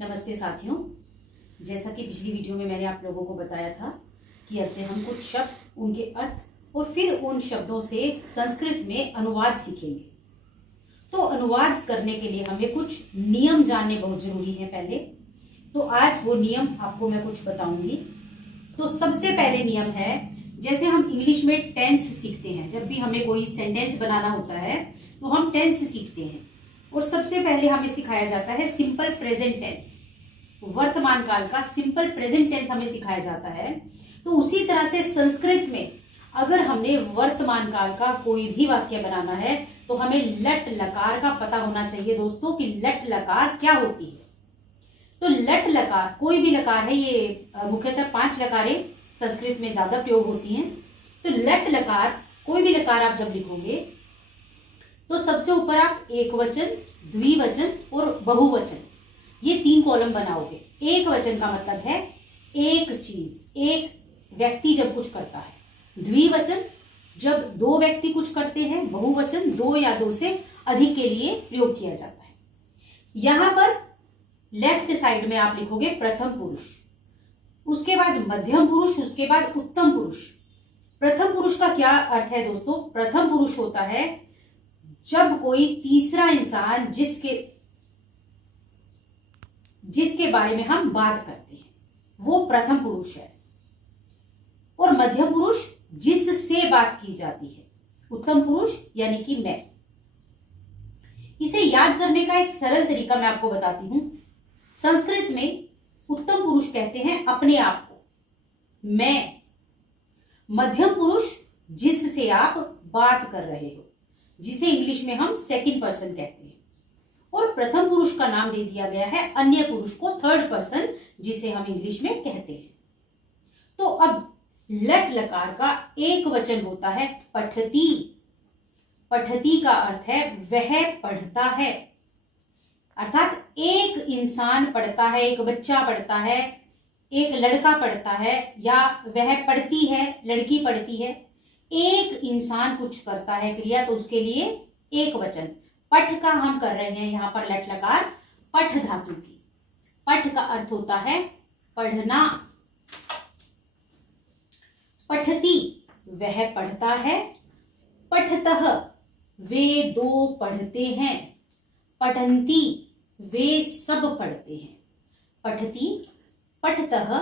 नमस्ते साथियों, जैसा कि पिछली वीडियो में मैंने आप लोगों को बताया था कि अब से हम कुछ शब्द, उनके अर्थ और फिर उन शब्दों से संस्कृत में अनुवाद सीखेंगे। तो अनुवाद करने के लिए हमें कुछ नियम जानने बहुत जरूरी है पहले। तो आज वो नियम आपको मैं कुछ बताऊंगी। तो सबसे पहले नियम है, जैसे हम इंग्लिश में टेंस सीखते हैं, जब भी हमें कोई सेंटेंस बनाना होता है तो हम टेंस सीखते हैं और सबसे पहले हमें सिखाया जाता है सिंपल प्रेजेंट टेंस। वर्तमान काल का सिंपल प्रेजेंट टेंस हमें सिखाया जाता है। तो उसी तरह से संस्कृत में अगर हमने वर्तमान काल का कोई भी वाक्य बनाना है तो हमें लट लकार का पता होना चाहिए दोस्तों कि लट लकार क्या होती है। तो लट लकार, कोई भी लकार है, ये मुख्यतः 5 लकारें संस्कृत में ज्यादा प्रयोग होती हैं। तो लट लकार, कोई भी लकार आप जब लिखोगे तो सबसे ऊपर आप एक वचन, द्विवचन और बहुवचन, ये 3 कॉलम बनाओगे। एक वचन का मतलब है एक चीज, एक व्यक्ति जब कुछ करता है। द्विवचन जब 2 व्यक्ति कुछ करते हैं। बहुवचन 2 या 2 से अधिक के लिए प्रयोग किया जाता है। यहां पर लेफ्ट साइड में आप लिखोगे प्रथम पुरुष, उसके बाद मध्यम पुरुष, उसके बाद उत्तम पुरुष। प्रथम पुरुष का क्या अर्थ है दोस्तों? प्रथम पुरुष होता है जब कोई तीसरा इंसान जिसके बारे में हम बात करते हैं, वो प्रथम पुरुष है। और मध्यम पुरुष जिससे बात की जाती है। उत्तम पुरुष यानी कि मैं। इसे याद करने का एक सरल तरीका मैं आपको बताती हूं। संस्कृत में उत्तम पुरुष कहते हैं अपने आप को, मैं। मध्यम पुरुष जिससे आप बात कर रहे हो, जिसे इंग्लिश में हम सेकंड पर्सन कहते हैं। और प्रथम पुरुष का नाम दे दिया गया है अन्य पुरुष को, थर्ड पर्सन, जिसे हम इंग्लिश में कहते हैं। तो अब लट लकार का एक वचन होता है पठती। पठती का अर्थ है वह पढ़ता है, अर्थात एक इंसान पढ़ता है, एक बच्चा पढ़ता है, एक लड़का पढ़ता है, या वह पढ़ती है, लड़की पढ़ती है। एक इंसान कुछ करता है क्रिया, तो उसके लिए एक वचन। पठ का हम कर रहे हैं यहां पर लट लकार पठ धातु की। पठ का अर्थ होता है पढ़ना। पठती वह पढ़ता है। पठतः वे 2 पढ़ते हैं। पठन्ति वे सब पढ़ते हैं। पठती, पठतः,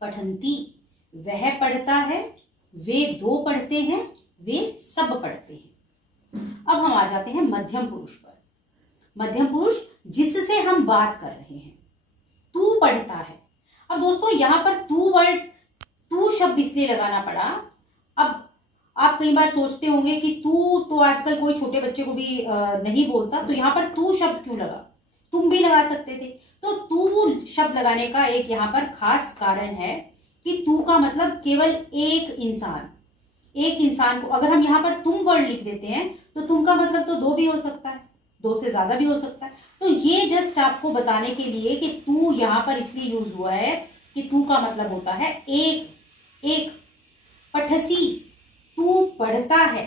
पठन्ति, वह पढ़ता है, वे 2 पढ़ते हैं, वे सब पढ़ते हैं। अब हम आ जाते हैं मध्यम पुरुष पर। मध्यम पुरुष जिससे हम बात कर रहे हैं। तू पढ़ता है। अब दोस्तों यहां पर तू शब्द इसलिए लगाना पड़ा। अब आप कई बार सोचते होंगे कि तू तो आजकल कोई छोटे बच्चे को भी नहीं बोलता, तो यहां पर तू शब्द क्यों लगा? तुम भी लगा सकते थे। तो तू शब्द लगाने का एक यहां पर खास कारण है कि तू का मतलब केवल एक इंसान। एक इंसान को अगर हम यहां पर तुम वर्ड लिख देते हैं तो तुम का मतलब तो 2 भी हो सकता है, 2 से ज्यादा भी हो सकता है। तो ये जस्ट आपको बताने के लिए कि तू यहां पर इसलिए यूज हुआ है कि तू का मतलब होता है एक। पठसी, तू पढ़ता है,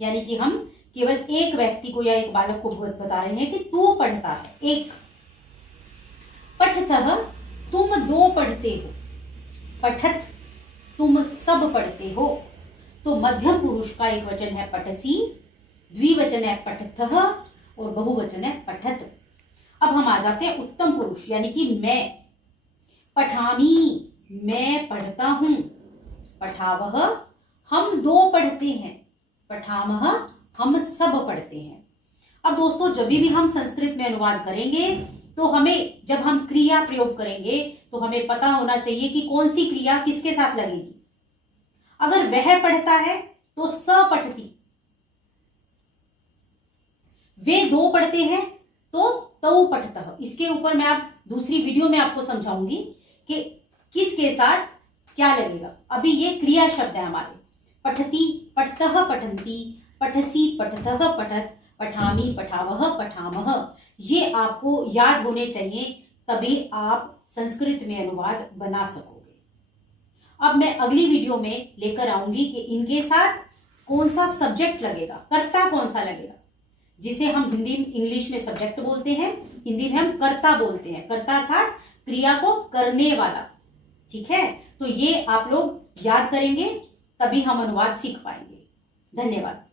यानी कि हम केवल एक व्यक्ति को या एक बालक को बता रहे हैं कि तू पढ़ता है, एक। पठतः, तुम 2 पढ़ते हो। पठत, तुम सब पढ़ते हो। तो मध्यम पुरुष का एक वचन है पठसी, द्विवचन है पठतः और बहुवचन है पठत। अब हम आ जाते हैं उत्तम पुरुष यानी कि मैं। पठामी, मैं पढ़ता हूं। पठावह, हम 2 पढ़ते हैं। पठामह, हम सब पढ़ते हैं। अब दोस्तों जब भी हम संस्कृत में अनुवाद करेंगे तो हमें, जब हम क्रिया प्रयोग करेंगे तो हमें पता होना चाहिए कि कौन सी क्रिया किसके साथ लगेगी। अगर वह पढ़ता है तो स पठती, वे 2 पढ़ते हैं तो तौ पठतः। इसके ऊपर मैं आप दूसरी वीडियो में आपको समझाऊंगी कि किसके साथ क्या लगेगा। अभी ये क्रिया शब्द है हमारे। पठती, पठतः, पठन्ति, पठसी, पठतः, पठत, पठामी, पठावह, पठामह। ये आपको याद होने चाहिए, तभी आप संस्कृत में अनुवाद बना सकोगे। अब मैं अगली वीडियो में लेकर आऊंगी कि इनके साथ कौन सा सब्जेक्ट लगेगा, कर्ता कौन सा लगेगा, जिसे हम हिंदी इंग्लिश में सब्जेक्ट बोलते हैं, हिंदी में हम कर्ता बोलते हैं। कर्ता अर्थात क्रिया को करने वाला। ठीक है, तो ये आप लोग याद करेंगे, तभी हम अनुवाद सीख पाएंगे। धन्यवाद।